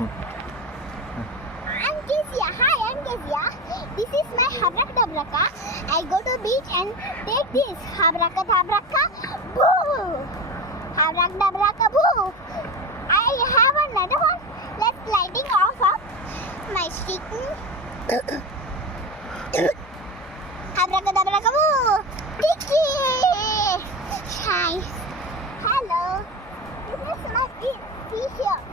I'm Kezia. Hi, I'm Kezia. This is my habraka. I go to beach and take this habraka boo. Habraka boo. I have another one. Let's lighting off of my stick. Habraka boo. Tiki. Shine. Hello. This is my fish here.